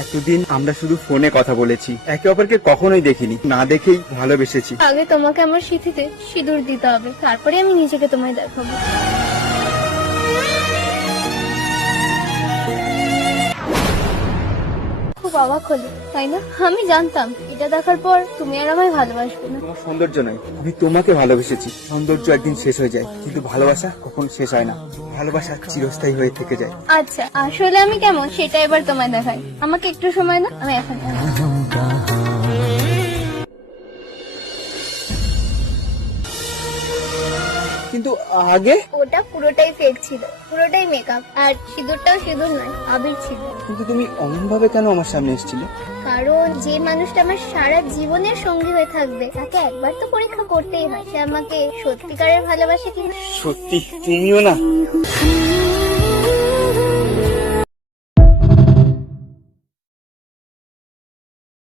এতদিন আমরা শুধু ফোনে কথা বলেছি, একে অপরকে কখনোই দেখিনি, না দেখেই ভালোবেসেছি। আগে তোমাকে আমার সিঁথিতে সিঁদুর দিতে হবে, তারপরে আমি নিজেকে তোমায় দেখাবো। খুব অবাক হলো তাই না? আমি জানতাম এটা দেখার পর তুমি আর আমায় ভালোবাসবে না। তোমার সৌন্দর্য নয়, আমি তোমাকে ভালোবেসেছি। সৌন্দর্য একদিন শেষ হয়ে যায়, কিন্তু ভালোবাসা কখনো শেষ হয় না। ভালোবাসা চিরস্থায়ী হয়ে থেকে যায়। আচ্ছা, আসলে আমি কেমন সেটা এবার তোমায় দেখাই। আমাকে একটু সময় না, আমি এখন কিন্তু আগে ওটা পুরোটাই ফেক ছিল, পুরোটাই মেকআপ। আর সিঁদুরটাও সিঁদুর নয়, আবির ছিল। কিন্তু তুমি অমন ভাবে কেন আমার সামনে এসেছিলে? কারণ যে মানুষটা আমার সারা জীবনের সঙ্গী হয়ে থাকবে তাকে একবার তো পরীক্ষা করতেই হয়, সে আমাকে সত্যিকারের ভালোবাসে কিনা। সত্যি তুমিও না?